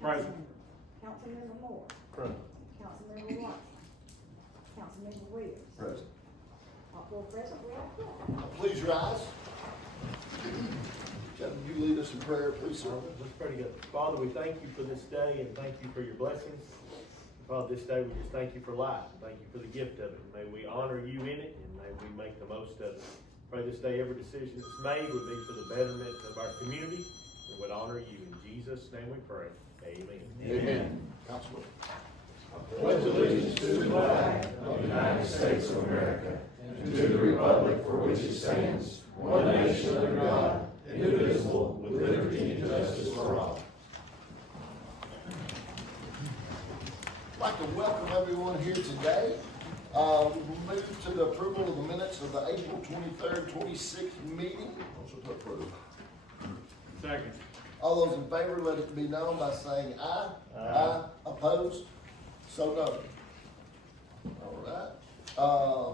Present. Councilmember Moore. Present. Councilmember Watson. Councilmember Williams. Present. All four present, we are quorum. Please rise. Kevin, you lead us in prayer, please, sir. Let's pray together. Father, we thank you for this day and thank you for your blessings. Father, this day we just thank you for life and thank you for the gift of it. May we honor you in it and may we make the most of it. Pray this day every decision that's made would be for the betterment of our community and would honor you. In Jesus' name we pray. Amen. Amen. Councilman. I pledge allegiance to the flag of the United States of America and to the republic for which it stands, one nation under God, indivisible, with liberty and justice for all. I'd like to welcome everyone here today. We'll move to the approval of the minutes of the April 23rd, 26th meeting. Motion to approve. Second. All those in favor, let it be known by saying aye. Aye. Opposed? So noted. All right.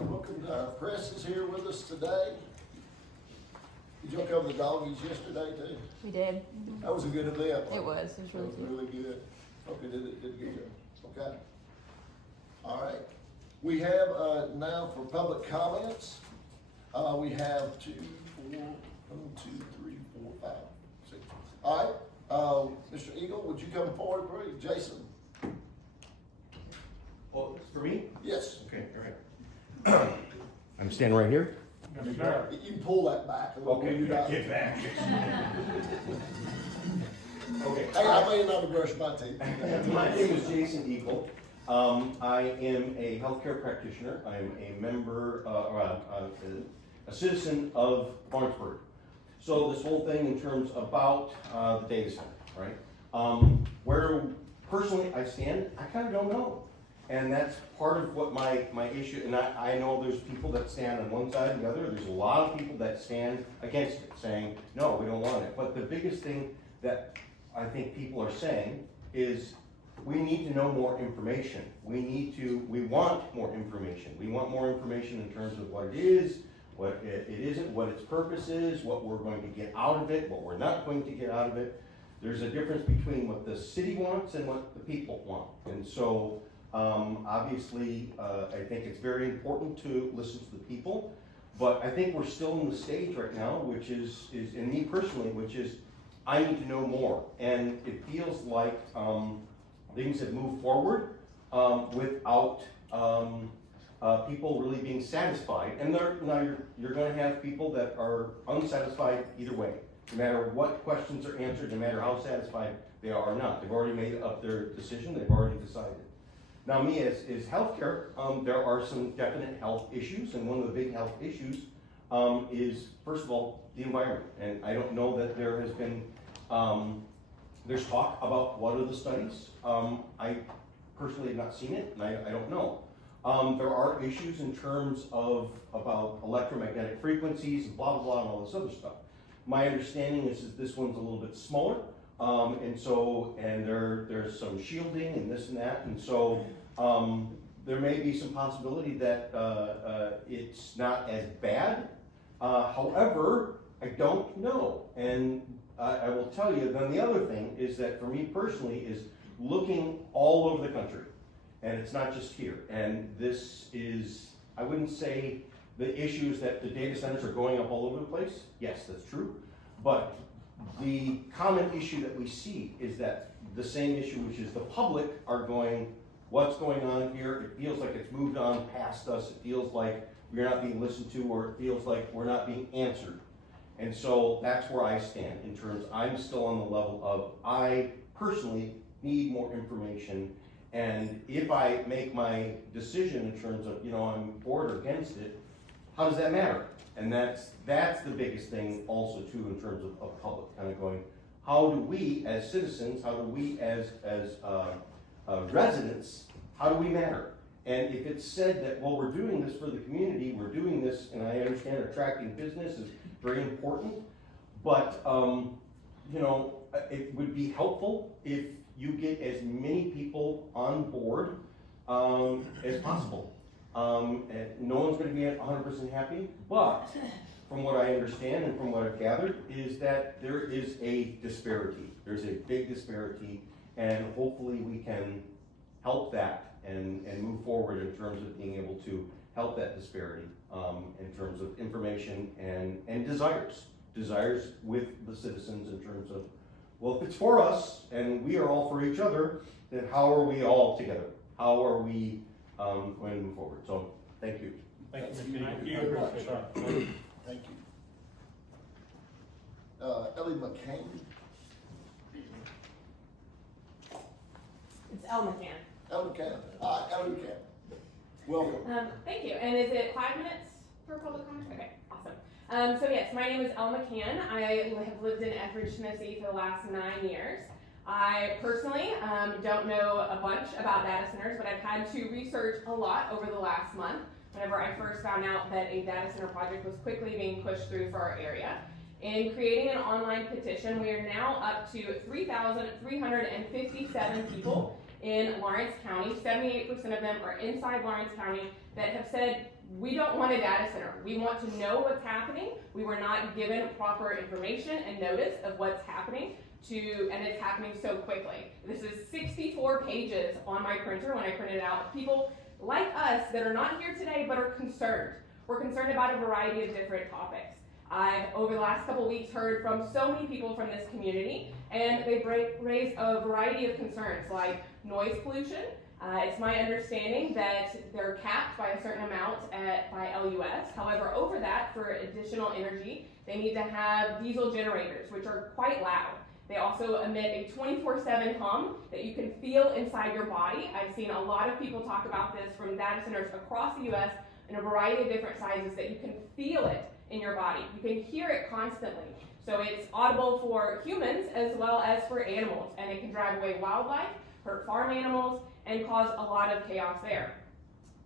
Welcome to our press is here with us today. Did y'all cover the doggies yesterday too? We did. That was a good event. It was really That cute. was really good. Hope you did a good job. Okay. All right. We have now for public comments. We have 2, 4, 1, 2, 3, 4, 5, 6. All right. Mr. Eagle, would you come forward, please? Jason. Well, it's for me? Yes. Okay, all right. I'm standing right here. You can pull that back a little. Okay, You got get it. back. Okay. Hey, I may not have brushed my teeth. My name is Jason Eagle. I am a healthcare practitioner. I'm a member, a citizen of Lawrenceburg. So this whole thing in terms about the data center, right? Where personally I stand, I kind of don't know. And that's part of what my issue, and I know there's people that stand on one side and the other. There's a lot of people that stand against it, saying, no, we don't want it. But the biggest thing that I think people are saying is, we need to know more information. We want more information. We want more information in terms of what it is, what it isn't, what its purpose is, what we're going to get out of it, what we're not going to get out of it. There's a difference between what the city wants and what the people want. And so, obviously, I think it's very important to listen to the people, but I think we're still in the stage right now, which is in me personally, which is, I need to know more. And it feels like, things have moved forward, without, people really being satisfied. And now you're gonna have people that are unsatisfied either way. No matter what questions are answered, no matter how satisfied they are or not. They've already made up their decision, they've already decided. Now me as healthcare, there are some definite health issues, and one of the big health issues is, first of all, the environment. And I don't know that there has been, there's talk about what are the studies. I personally have not seen it, and I don't know. There are issues in terms of about electromagnetic frequencies and blah, blah, blah, and all this other stuff. My understanding is that this one's a little bit smaller, and there's some shielding and this and that, and so there may be some possibility that it's not as bad. However, I don't know, and I will tell you. Then the other thing is that for me personally is looking all over the country, and it's not just here. And this is, I wouldn't say the issues that the data centers are going up all over the place. Yes, that's true. But the common issue that we see is that the same issue, which is the public are going, what's going on here? It feels like it's moved on past us. It feels like we're not being listened to, or it feels like we're not being answered. And so that's where I stand in terms, I'm still on the level of, I personally need more information. And if I make my decision in terms of, I'm for or against it, how does that matter? And that's the biggest thing also too in terms of public kind of going, how do we as citizens, how do we as residents, how do we matter? And if it's said that, well, we're doing this for the community, we're doing this, and I understand attracting business is very important, but it would be helpful if you get as many people on board as possible. And no one's going to be 100% happy, but from what I understand and from what I've gathered is that there is a disparity. There's a big disparity and hopefully we can help that and move forward in terms of being able to help that disparity in terms of information and desires with the citizens in terms of, well, if it's for us and we are all for each other, then how are we all together? How are we going to move forward? So, thank you. Thank Thank you. you. Thank you. Very much. Appreciate that. Thank you. Ellie McCain. It's Elle McCann. Ellie McCann. Hi, Ellie McCann. Welcome. Thank you. And is it 5 minutes for public comment? Okay, awesome. So yes, my name is Elle McCann. I have lived in Etheridge, Tennessee for the last 9 years. I personally don't know a bunch about data centers, but I've had to research a lot over the last month whenever I first found out that a data center project was quickly being pushed through for our area. In creating an online petition, we are now up to 3,357 people in Lawrence County. 78% of them are inside Lawrence County that have said, we don't want a data center. We want to know what's happening. We were not given proper information and notice of what's happening, and it's happening so quickly. This is 64 pages on my printer when I print it out. People like us that are not here today but are concerned. We're concerned about a variety of different topics. I've, over the last couple weeks, heard from so many people from this community, and they raise a variety of concerns like noise pollution. It's my understanding that they're capped by a certain amount by LUS. However, over that, for additional energy, they need to have diesel generators, which are quite loud. They also emit a 24/7 hum that you can feel inside your body. I've seen a lot of people talk about this from data centers across the US in a variety of different sizes, that you can feel it in your body. You can hear it constantly. So it's audible for humans as well as for animals, and it can drive away wildlife, hurt farm animals, and cause a lot of chaos there.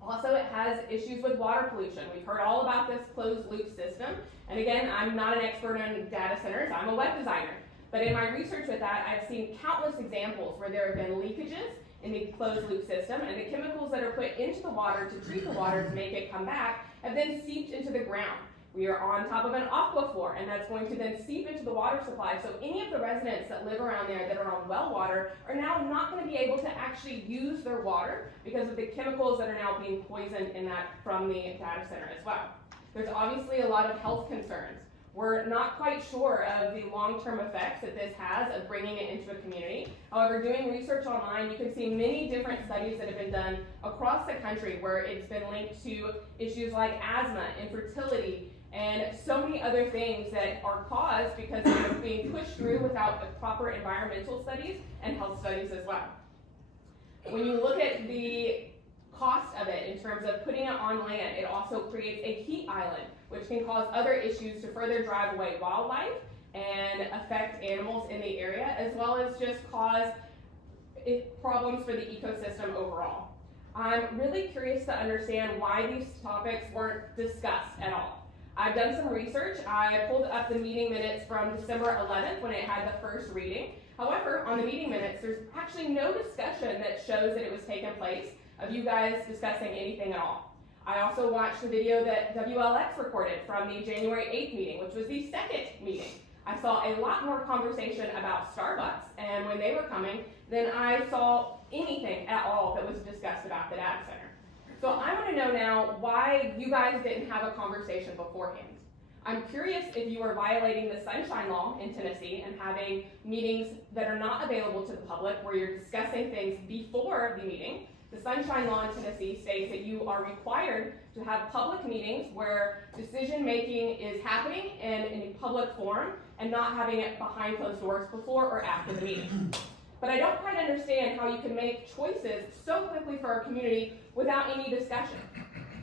Also, it has issues with water pollution. We've heard all about this closed loop system. And again, I'm not an expert in data centers, I'm a web designer. But in my research with that, I've seen countless examples where there have been leakages in the closed loop system, and the chemicals that are put into the water to treat the water to make it come back have then seeped into the ground. We are on top of an aquifer, and that's going to then seep into the water supply. So any of the residents that live around there that are on well water are now not going to be able to actually use their water because of the chemicals that are now being poisoned in that from the data center as well. There's obviously a lot of health concerns. We're not quite sure of the long-term effects that this has of bringing it into a community. However, doing research online, you can see many different studies that have been done across the country where it's been linked to issues like asthma, infertility, and so many other things that are caused because they're being pushed through without the proper environmental studies and health studies as well. When you look at the cost of it in terms of putting it on land, it also creates a heat island, which can cause other issues to further drive away wildlife and affect animals in the area, as well as just cause problems for the ecosystem overall. I'm really curious to understand why these topics weren't discussed at all. I've done some research. I pulled up the meeting minutes from December 11th when it had the first reading. However, on the meeting minutes, there's actually no discussion that shows that it was taking place of you guys discussing anything at all. I also watched the video that WLX recorded from the January 8th meeting, which was the second meeting. I saw a lot more conversation about Starbucks and when they were coming than I saw anything at all that was discussed about the data center. So I want to know now why you guys didn't have a conversation beforehand. I'm curious if you are violating the Sunshine Law in Tennessee and having meetings that are not available to the public where you're discussing things before the meeting. The Sunshine Law in Tennessee states that you are required to have public meetings where decision making is happening in a public forum and not having it behind closed doors before or after the meeting. But I don't quite understand how you can make choices so quickly for our community without any discussion.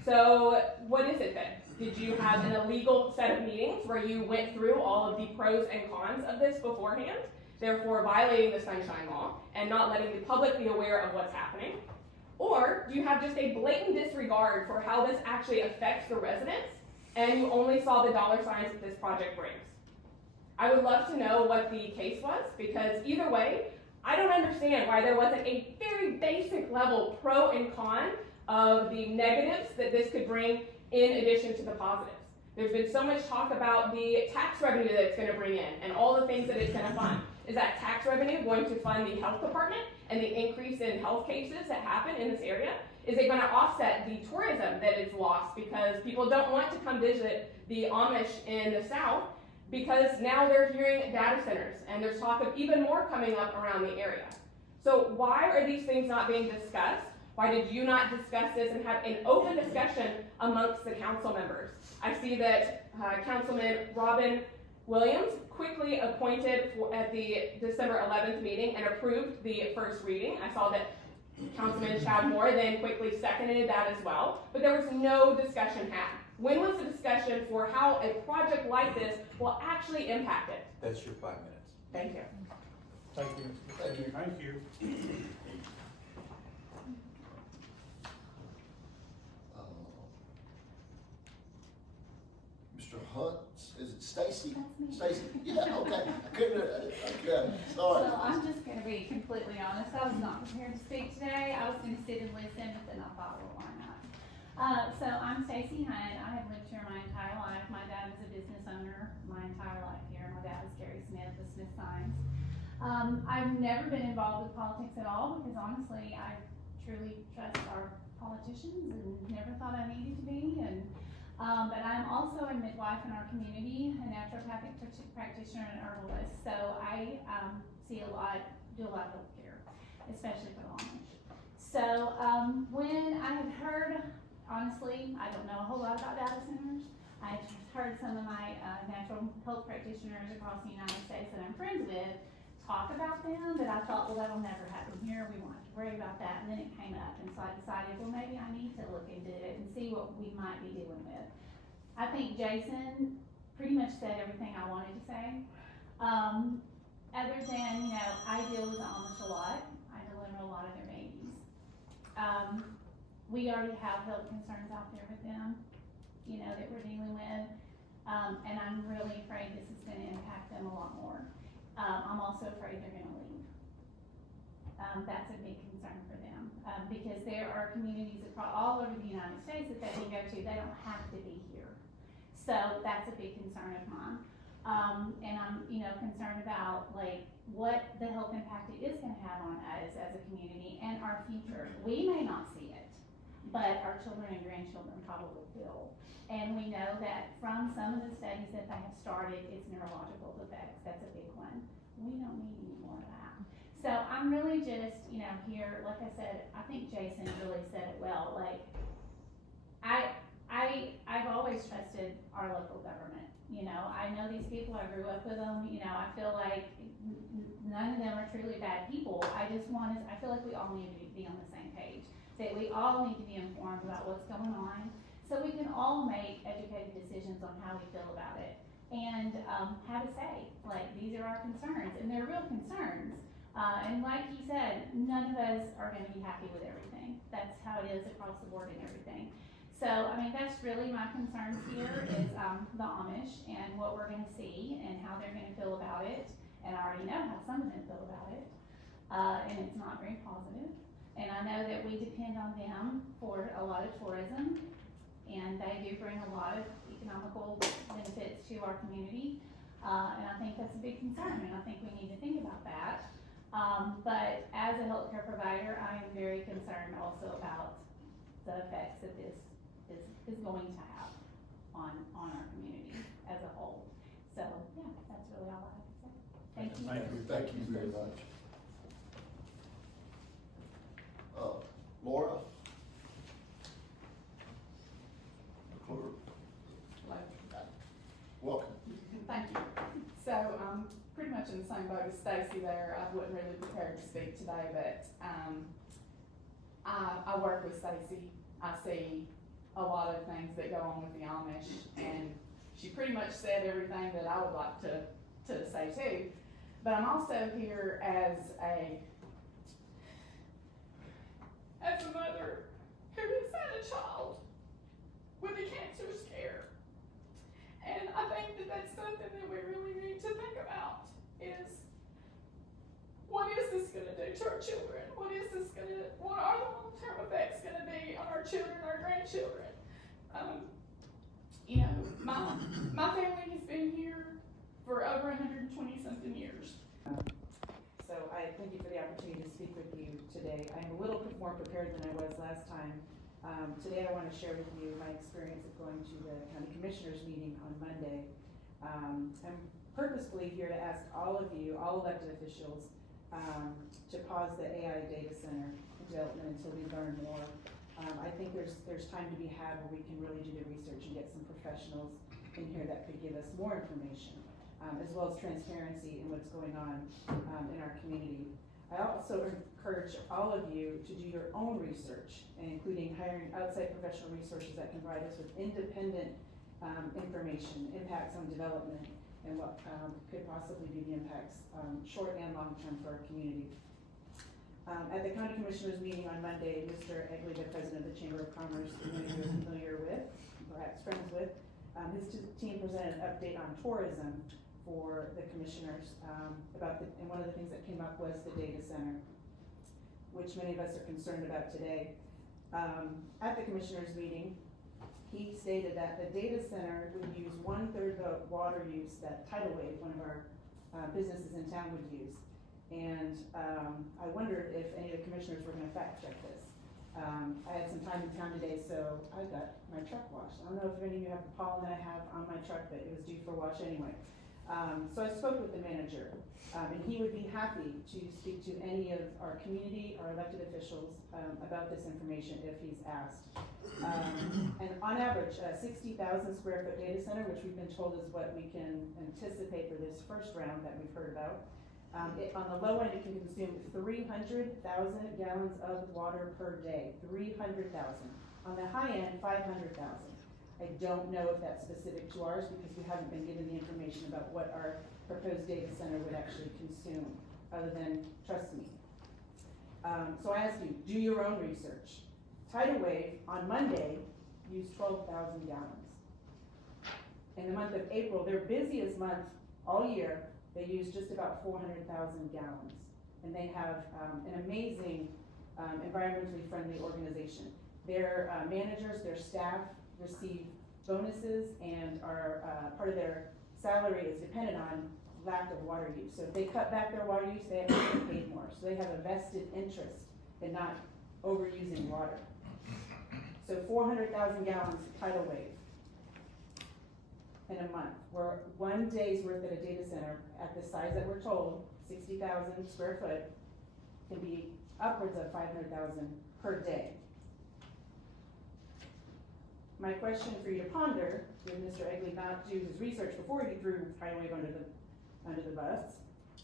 So what is it then? Did you have an illegal set of meetings where you went through all of the pros and cons of this beforehand, therefore violating the Sunshine Law and not letting the public be aware of what's happening? Or do you have just a blatant disregard for how this actually affects the residents and you only saw the dollar signs that this project brings? I would love to know what the case was, because either way, I don't understand why there wasn't a very basic level pro and con of the negatives that this could bring in addition to the positives. There's been so much talk about the tax revenue that it's going to bring in and all the things that it's going to fund. Is that tax revenue going to fund the health department and the increase in health cases that happen in this area? Is it gonna offset the tourism that is lost because people don't want to come visit the Amish in the south because now they're hearing data centers and there's talk of even more coming up around the area. So why are these things not being discussed? Why did you not discuss this and have an open discussion amongst the council members? I see that Councilman Robin Williams quickly appointed at the December 11th meeting and approved the first reading. I saw that Councilman Chad Moore then quickly seconded that as well, but there was no discussion had. When was the discussion for how a project like this will actually impact it? That's your 5 minutes. Thank you. Thank you, Mr. President. Thank you. Mr. Hunt, is it Stacy? That's me. Stacy, yeah, okay, I couldn't, okay, sorry. So I'm just gonna be completely honest, I was not prepared to speak today, I was gonna sit and listen, but then I thought, well, why not? So I'm Stacy Hunt, I have lived here my entire life, my dad was a business owner my entire life here, my dad was Gary Smith with Smith Signs. I've never been involved with politics at all, because honestly, I truly trust our politicians and never thought I needed to be, and but I'm also a midwife in our community, a naturopathic practitioner and herbalist, so I see a lot, do a lot of healthcare, especially for the Amish. So when I had heard, honestly, I don't know a whole lot about data centers. I heard some of my natural health practitioners across the United States that I'm friends with talk about them, but I thought, well, that'll never happen here, we won't have to worry about that, and then it came up, and so I decided, well, maybe I need to look into it and see what we might be dealing with. I think Jason pretty much said everything I wanted to say. Other than, you know, I deal with the Amish a lot, I deliver a lot of their babies. We already have health concerns out there with them, you know, that we're dealing with, and I'm really afraid this is gonna impact them a lot more. I'm also afraid they're gonna leave. That's a big concern for them, because there are communities across all over the United States that they can go to, they don't have to be here. So that's a big concern of mine. And I'm, you know, concerned about like what the health impact it is gonna have on us as a community and our future. We may not see it, but our children and grandchildren probably will. And we know that from some of the studies that they have started, it's neurological effects, that's a big one. We don't need any more of that. So I'm really just, you know, here, like I said, I think Jason really said it well, like, I've always trusted our local government, you know, I know these people, I grew up with them, you know, I feel like none of them are truly bad people. I feel like we all need to be on the same page, that we all need to be informed about what's going on, so we can all make educated decisions on how we feel about it, and have a say, like, these are our concerns, and they're real concerns, and like he said, none of us are gonna be happy with everything. That's how it is across the board and everything. So, I mean, that's really my concerns here is the Amish and what we're gonna see and how they're gonna feel about it, and I already know how some of them feel about it, and it's not very positive, and I know that we depend on them for a lot of tourism, and they do bring a lot of economical benefits to our community, and I think that's a big concern, and I think we need to think about that. But as a healthcare provider, I am very concerned also about the effects that this is going to have on our community as a whole. So, yeah, that's really all I have to say. Thank you. Thank you very much. Laura? Clerk. Welcome. Thank you. So, pretty much in the same boat as Stacy there. I wasn't really prepared to speak today, but, I work with Stacy. I see a lot of things that go on with the Amish, and she pretty much said everything that I would like to say too. But I'm also here as a mother who has had a child with a cancer scare. And I think that that's something that we really need to think about is, what is this gonna do to our children? What are the long-term effects gonna be on our children, our grandchildren? You know, my family has been here for over 120 something years. thank you for the opportunity to speak with you today. I'm a little more prepared than I was last time. Today I want to share with you my experience of going to the county commissioners meeting on Monday. I'm purposefully here to ask all of you, all elected officials, to pause the AI data center development until we learn more. I think there's time to be had where we can really do the research and get some professionals in here that could give us more information, as well as transparency in what's going on in our community. I also encourage all of you to do your own research, including hiring outside professional resources that can provide us with independent information, impacts on development, and what could possibly be the impacts short and long term for our community. At the county commissioners meeting on Monday, Mr. Egley, the president of the Chamber of Commerce, who you're familiar with, perhaps friends with, his team presented an update on tourism for the commissioners and one of the things that came up was the data center, which many of us are concerned about today. At the commissioners meeting, he stated that the data center would use 1/3 the water use that Tidal Wave, one of our businesses in town, would use. And I wondered if any of the commissioners were gonna fact check this. I had some time in town today, so I got my truck washed. I don't know if any of you have the pollen that I have on my truck, but it was due for wash anyway. So I spoke with the manager, and he would be happy to speak to any of our community, our elected officials, about this information if he's asked. And on average, a 60,000 square foot data center, which we've been told is what we can anticipate for this first round that we've heard about. On the low end, it can consume 300,000 gallons of water per day, 300,000. On the high end, 500,000. I don't know if that's specific to ours because we haven't been given the information about what our proposed data center would actually consume, other than trust me. So I ask you, do your own research. Tidal Wave on Monday used 12,000 gallons. In the month of April, their busiest month all year, they used just about 400,000 gallons. And they have an amazing environmentally friendly organization. Their managers, their staff receive bonuses and are part of their salary is dependent on lack of water use. So if they cut back their water use, they actually get paid more. So they have a vested interest in not overusing water. So 400,000 gallons Tidal Wave in a month. We're 1 day's worth at a data center at the size that we're told, 60,000 square foot, can be upwards of 500,000 per day. My question for you to ponder, did Mr. Egley not do his research before he threw Tidal Wave under the bus?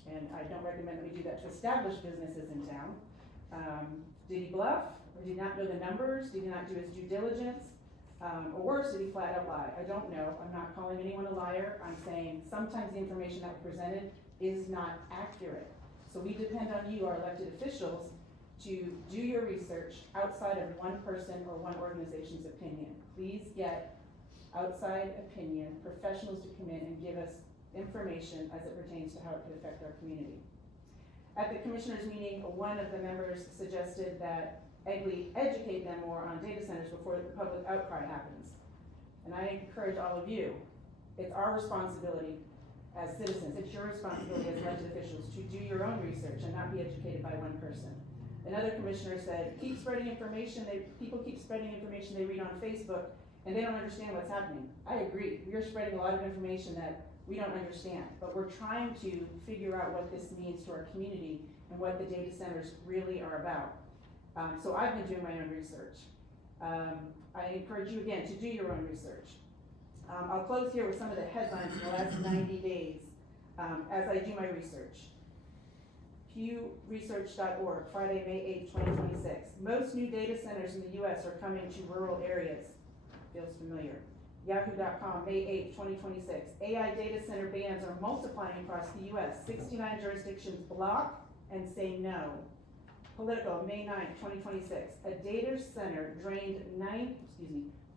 And I don't recommend that we do that to establish businesses in town. Did he bluff, or did he not know the numbers? Did he not do his due diligence? Or worse, did he flat out lie? I don't know. I'm not calling anyone a liar. I'm saying sometimes the information that we presented is not accurate. So we depend on you, our elected officials, to do your research outside of one person or one organization's opinion. Please get outside opinion, professionals to come in and give us information as it pertains to how it could affect our community. At the commissioners meeting, one of the members suggested that Egley educate them more on data centers before the public outcry happens. And I encourage all of you, it's our responsibility as citizens, it's your responsibility as elected officials to do your own research and not be educated by one person. Another commissioner said, keep spreading information, people keep spreading information they read on Facebook and they don't understand what's happening. I agree, we are spreading a lot of information that we don't understand, but we're trying to figure out what this means to our community and what the data centers really are about. So I've been doing my own research. I encourage you again to do your own research. I'll close here with some of the headlines in the last 90 days as I do my research. PewResearch.org, Friday, May 8, 2026. Most new data centers in the U.S. are coming to rural areas. Feels familiar. Yahoo.com, May 8, 2026. AI data center bans are multiplying across the U.S. 69 jurisdictions block and say no. Politico, May 9, 2026. A data center drained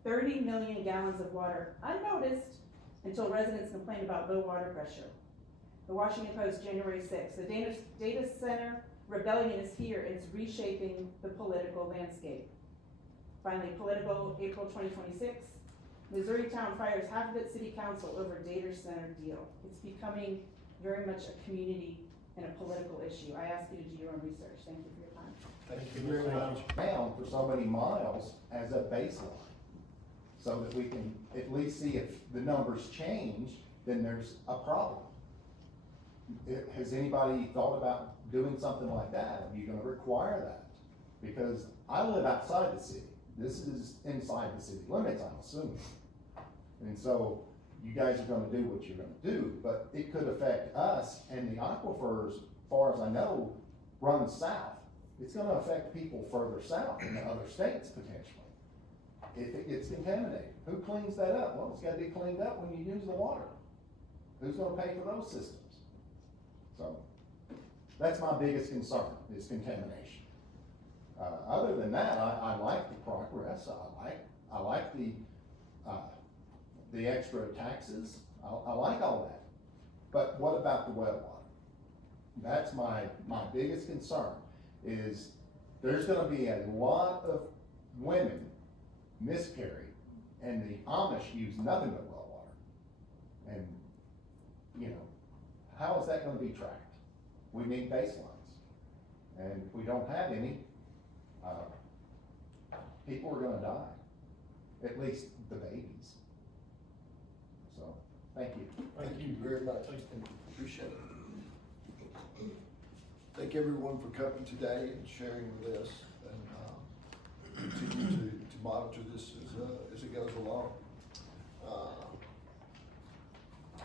30 million gallons of water unnoticed until residents complained about low water pressure. The Washington Post, January 6. The data center rebellion is here. It's reshaping the political landscape. Finally, Politico, April 2026. Missouri town fires half of its city council over data center deal. It's becoming very much a community and a political issue. I ask you to do your own research. Thank you for your time. Thank you very much. Down for so many miles as a baseline, so that we can at least see if the numbers change, then there's a problem. Has anybody thought about doing something like that? Are you gonna require that? Because I live outside the city. This is inside the city limits, I'm assuming. And so you guys are gonna do what you're gonna do, but it could affect us, and the aquifers, as far as I know, run south. It's gonna affect people further south in the other states potentially. If it gets contaminated, who cleans that up? Well, it's gotta be cleaned up when you use the water. Who's gonna pay for those systems? So, that's my biggest concern, is contamination. Other than that, I like the progress, I like the extra taxes, I like all that. But what about the well water? That's my biggest concern, is there's gonna be a lot of women miscarry, and the Amish use nothing but well water. And, you know, how is that gonna be tracked? We need baselines. And if we don't have any, people are gonna die, at least the babies. So, thank you. Thank you very much. Appreciate it. Thank everyone for coming today and sharing with us, and continue to monitor this as it goes along.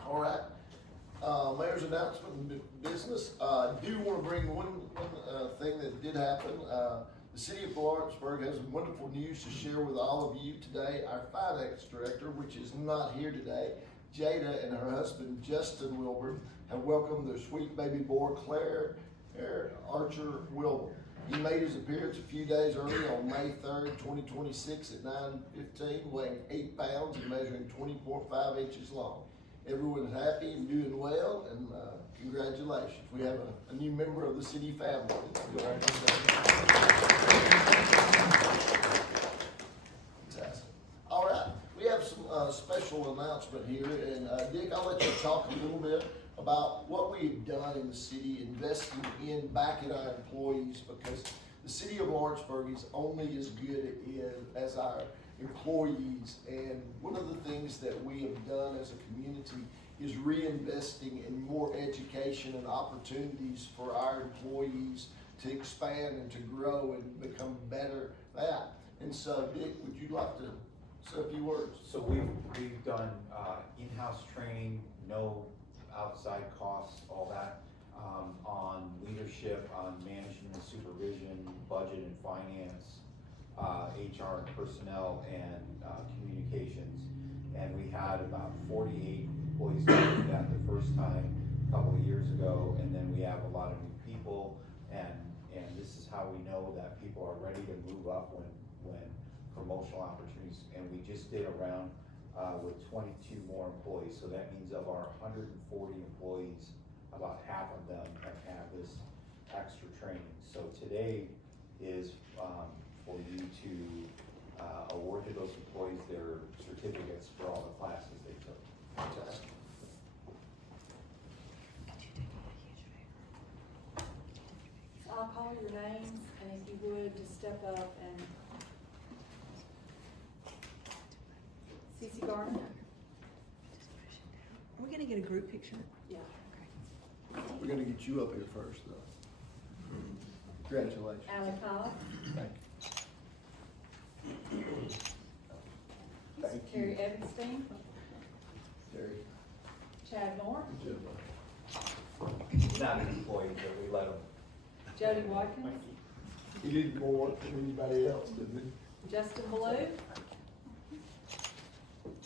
All right. Mayor's announcement and business. Do want to bring one thing that did happen. The city of Lawrenceburg has wonderful news to share with all of you today. Our finance director, which is not here today, Jada, and her husband Justin Wilburn, have welcomed their sweet baby boy Claire Archer Wilburn. He made his appearance a few days early on May 3rd, 2026 at 9:15, weighing 8 pounds and measuring 20.5 inches long. Everyone's happy and doing well, and congratulations. We have a new member of the city family. Fantastic. All right, we have some special announcement here, and Dick, I'll let you talk a little bit about what we've done in the city, investing back in our employees, because the city of Lawrenceburg is only as good as our employees. And one of the things that we have done as a community is reinvesting in more education and opportunities for our employees to expand and to grow and become better at. And so, Dick, would you like to say a few words? So we've done in-house training, no outside costs, all that, on leadership, on management and supervision, budget and finance, HR and personnel, and communications. And we had about 48 employees do that the first time a couple of years ago, and then we have a lot of new people, and this is how we know that people are ready to move up when promotional opportunities. And we just did a round with 22 more employees, so that means of our 140 employees, about half of them have this extra training. So today is for you to award to those employees their certificates for all the classes they took. Fantastic. So I'll call your names, and if you would, just step up and. Cece Garner? Are we gonna get a group picture? Yeah. We're gonna get you up here first, though. Congratulations. Allie Cobb? Thank you. Thank you. Terry Evanstein? Terry. Chad Moore? Good job. Not an employee, but we let them. Jody Watkins? He did more work than anybody else, didn't he? Justin Ballou?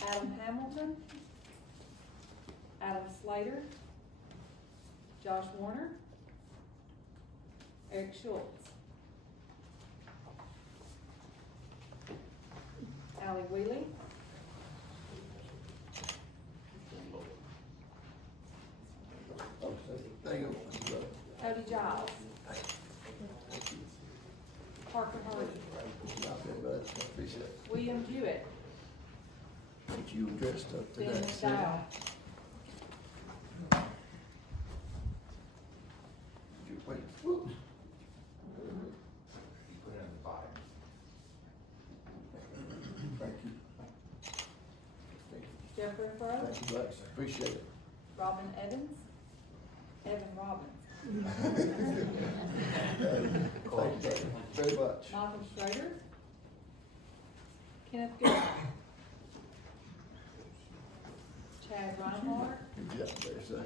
Adam Hamilton? Adam Slater? Josh Warner? Eric Schultz? Allie Wheelie? Thank you. Cody Giles? Parker Hardy? Not bad, bud. Appreciate it. William Jewett? Get you dressed up today. Ben McDowell? Jeffrey Furrow, Thank you, Lex, appreciate it. Robin Evans, Evan Robbins, Thank you very much. Michael Schrader, Kenneth Goodall, Chad Reinhardt, Yeah, there's that.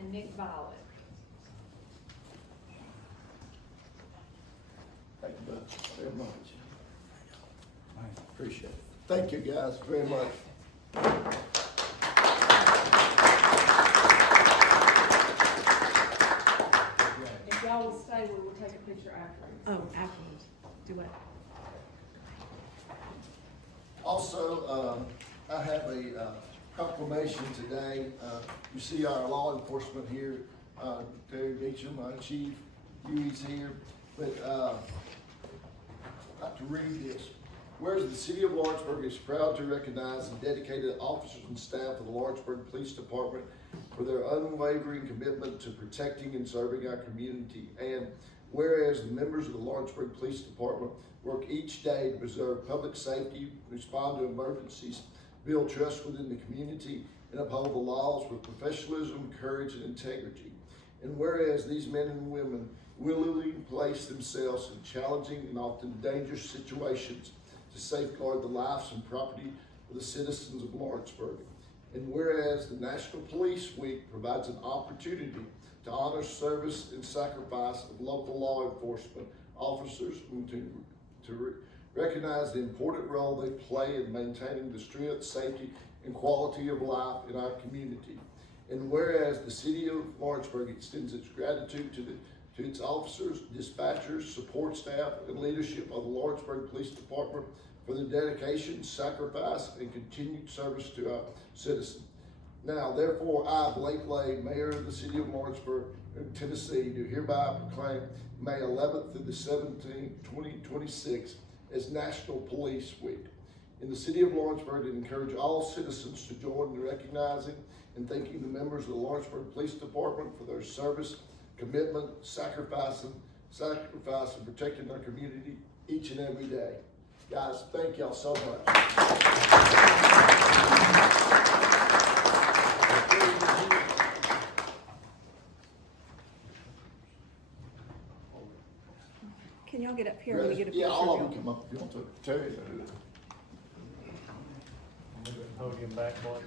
and Nick Violet. Thank you, bud, very much. Appreciate it. Thank you, guys, very much. If y'all will stay, we will take a picture afterwards. Oh, afterwards, do what? Also, I have a proclamation today. You see our law enforcement here, Terry Beecham, our chief, Huey's here, but I'd like to read this. Whereas the city of Lawrenceburg is proud to recognize the dedicated officers and staff of the Lawrenceburg Police Department for their unwavering commitment to protecting and serving our community. And whereas the members of the Lawrenceburg Police Department work each day to preserve public safety, respond to emergencies, build trust within the community, and uphold the laws with professionalism, courage, and integrity. And whereas these men and women willingly place themselves in challenging and often dangerous situations to safeguard the lives and property of the citizens of Lawrenceburg. And whereas the National Police Week provides an opportunity to honor service and sacrifice of local law enforcement officers and to recognize the important role they play in maintaining the strength, safety, and quality of life in our community. And whereas the city of Lawrenceburg extends its gratitude to its officers, dispatchers, support staff, and leadership of the Lawrenceburg Police Department for their dedication, sacrifice, and continued service to our citizens. Now, therefore, I, Blake Lay, Mayor of the City of Lawrenceburg, Tennessee, do hereby proclaim May 11th through the 17th, 2026 as National Police Week. In the City of Lawrenceburg, and encourage all citizens to join in recognizing and thanking the members of the Lawrenceburg Police Department for their service, commitment, sacrifice, and protecting our community each and every day. Guys, thank y'all so much. Can y'all get up here when we get a picture? Yeah, all of y'all? them come up if you want to. Terry, Podium back, Blake.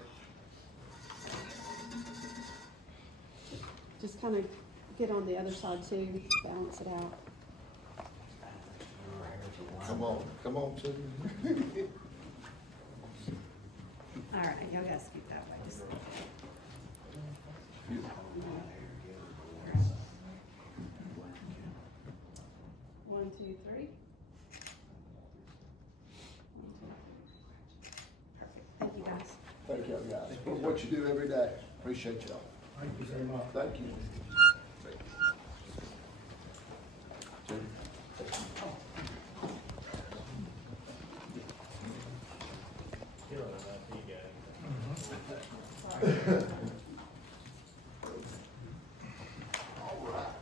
Just kind of get on the other side too, balance it out. come on, Terry. All right, y'all gotta scoot that way. Just- One, two, three. Perfect. Thank you, guys. Thank y'all, guys, for what you do every day. Appreciate y'all. Thank you very much. Thank you. Killing it, I see you guys. All right.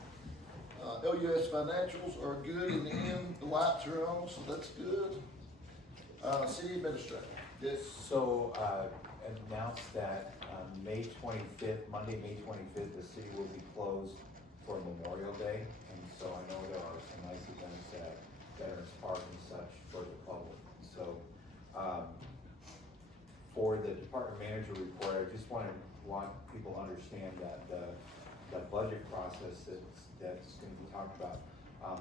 LUS financials are good in the end. The lights are on, so that's good. City administrator. Yes. So, announced that May 25th, Monday, May 25th, the city will be closed for Memorial Day. And so I know there are some nice events at Veterans Park and such for the public. So, for the department manager report, I just want people to understand that the budget process that's gonna be talked about,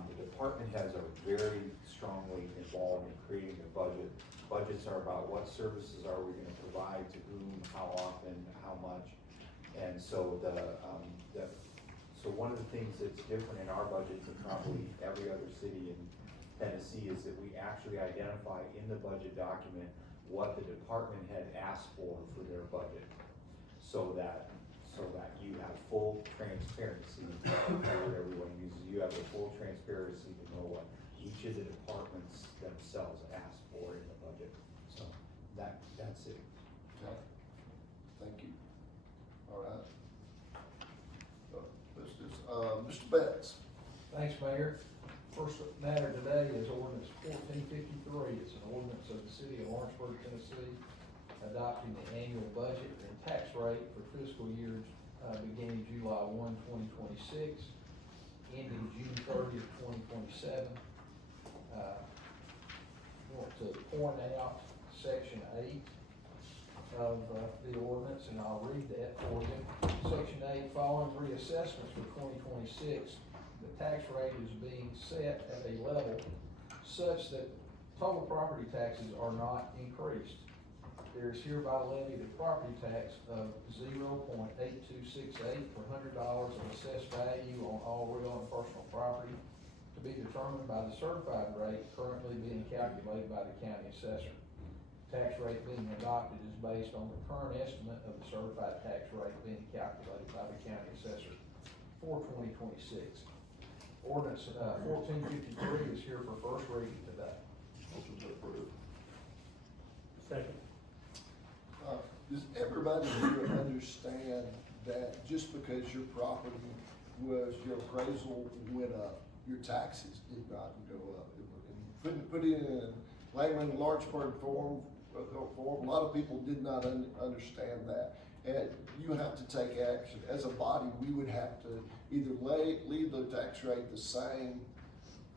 the department heads are very strongly involved in creating the budget. Budgets are about what services are we gonna provide to whom, how often, how much. And so so one of the things that's different in our budget than probably every other city in Tennessee is that we actually identify in the budget document what the department head asked for their budget. So that you have full transparency, what everyone uses, you have the full transparency to know what each of the departments themselves asked for in the budget. So that's it. Okay. Thank you. All right. Mr. Betts. Thanks, Mayor. First matter today is ordinance 1453. It's an ordinance of the city of Lawrenceburg, Tennessee, adopting the annual budget and tax rate for fiscal years, beginning July 1, 2026, ending June 30th, 2027. Want to point out section 8 of the ordinance, and I'll read that for you. Section 8, following reassessments for 2026, the tax rate is being set at a level such that total property taxes are not increased. There is hereby levied a property tax of 0.8268 per $100 of assessed value on all real and personal property, to be determined by the certified rate currently being calculated by the county assessor. Tax rate being adopted is based on the current estimate of the certified tax rate being calculated by the county assessor for 2026. Ordinance 1453 is here for first reading today. Motion to approve. Second. Does everybody here understand that just because your property your appraisal went up, your taxes did not go up? Put it in layman Lawrenceburg form, a lot of people did not understand that. And you have to take action. As a body, we would have to either leave the tax rate the same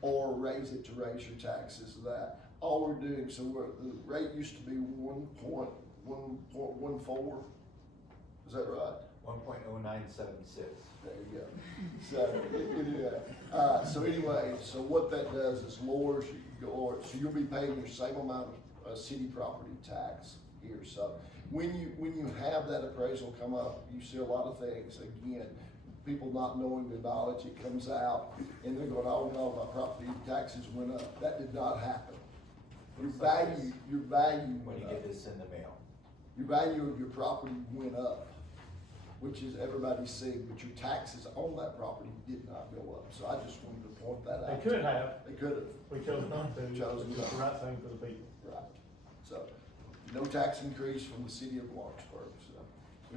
or raise it to raise your taxes. That all we're doing, so the rate used to be 1.14, is that right? 1.0976. There you go. So anyway, so what that does is lowers so you'll be paying your same amount of city property tax here. So when you have that appraisal come up, you see a lot of things. Again, people not knowing the knowledge, it comes out and they're going, oh no, my property taxes went up. That did not happen. Your value when you get this in the mail. Your value of your property went up, which is everybody's seeing, but your taxes on that property did not go up. So I just wanted to point that out. They could have. They could have. We chose not to. Chose It's not. the right thing for the people. Right. So, no tax increase from the city of Lawrenceburg. So,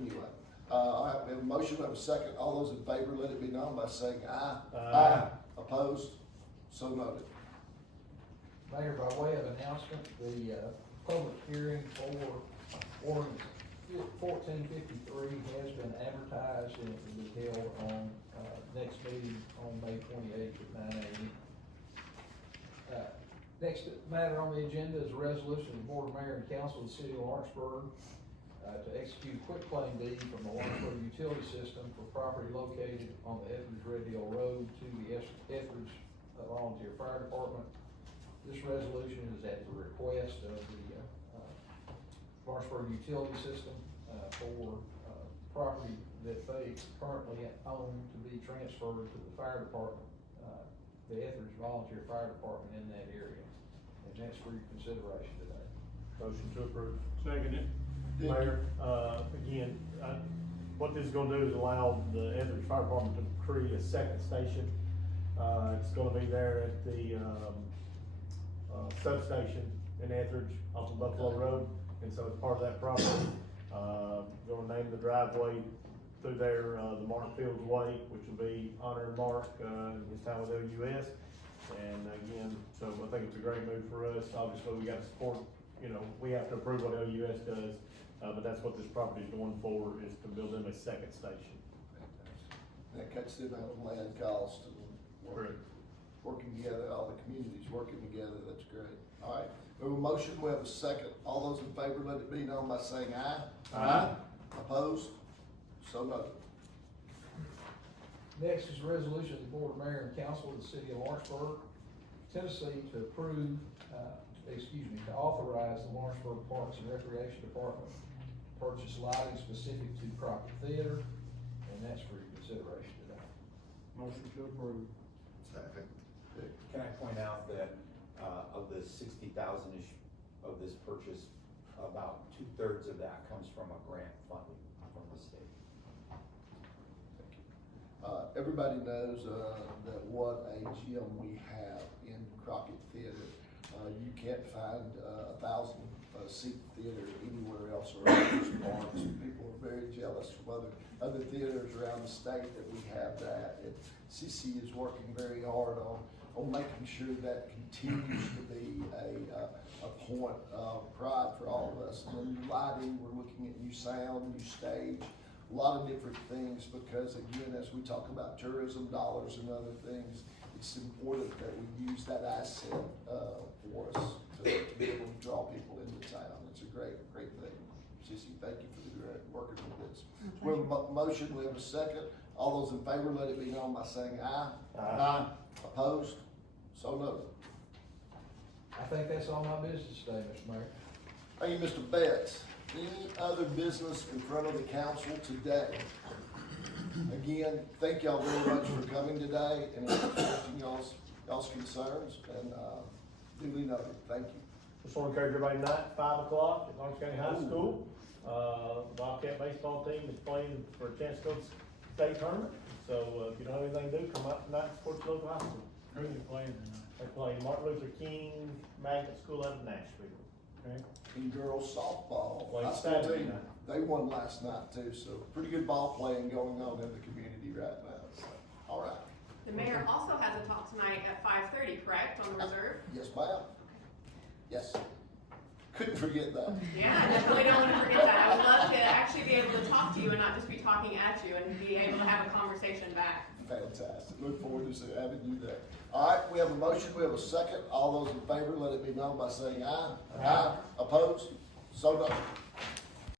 anyway, I have a motion, I have a second. All those in favor, let it be known by saying aye. Aye. Opposed? So noted. Mayor, by way of announcement, the public hearing for ordinance 1453 has been advertised and it will be held on next meeting on May 28th at 9 a.m. Next matter on the agenda is a resolution of the Board of Mayor and Council of the City of Lawrenceburg to execute a quitclaim deed from the Lawrenceburg utility system for property located on the Etheridge Red Hill Road to the Etheridge Volunteer Fire Department. This resolution is at the request of the Lawrenceburg utility system for property that they currently own to be transferred to the fire department, the Etheridge Volunteer Fire Department in that area. And that's for your consideration today. Motion to approve. Second it. Mayor, again, what this is gonna do is allow the Etheridge Fire Department to create a second station. It's gonna be there at the, substation in Etheridge off of Buffalo Road, and so it's part of that property. Gonna name the driveway through there, the Mark Fields Way, which will be honoring Mark, in his time with LUS. And again, so I think it's a great move for us. Obviously, we got to support, we have to approve what LUS does, but that's what this property is going for, is to build them a second station. That cuts down on land cost and working together, all the communities working together. That's great. All right, we have a motion, we have a second. All those in favor, let it be known by saying aye. Aye. Opposed? So noted. Next is a resolution of the Board of Mayor and Council of the City of Lawrenceburg, Tennessee to authorize the Lawrenceburg Parks and Recreation Department to purchase lighting specific to Crockett Theater, and that's for your consideration today. Motion to approve. Second. Can I point out that of the 60,000-ish of this purchase, about 2/3 of that comes from a grant funding from the state. Everybody knows that what a gym we have in Crockett Theater. You can't find 1,000-seat theater anywhere else around these parks. People are very jealous from other theaters around the state that we have that. And CC is working very hard on making sure that continues to be a point of pride for all of us. And then lighting, we're looking at new sound, new stage, a lot of different things, because again, as we talk about tourism dollars and other things, it's important that we use that asset, for us to be able to draw people into town. It's a great thing. Sissy, thank you for working with this. We have a motion, we have a second. All those in favor, let it be known by saying aye. Aye. Opposed? So noted. I think that's all my business today, Mr. Mayor. Thank you, Mr. Betts. Any other business in front of the council today? Again, thank y'all very much for coming today and expressing y'all's concerns, and duly noted. Thank you. Just want to encourage everybody tonight, 5 o'clock at Lawrence County High School. The Bobcat baseball team is playing for a chance to go to state tournament. So if you don't have anything to do, come out tonight and support your local high school. Who are you playing tonight? They play Martin Luther King Magnet School out of Nashville. Okay? And girls softball. Played High school Saturday team, night. they won last night too, so pretty good ball playing going on in the community right now. So, all right. The mayor also has a talk tonight at 5:30, correct, on the reserve? Yes, ma'am. Yes. Couldn't forget that. Yeah, I definitely don't want to forget that. I would love to actually be able to talk to you and not just be talking at you, and be able to have a conversation back. Fantastic. Look forward to having you there. All right, we have a motion, we have a second. All those in favor, let it be known by saying aye. Aye. Opposed? So noted.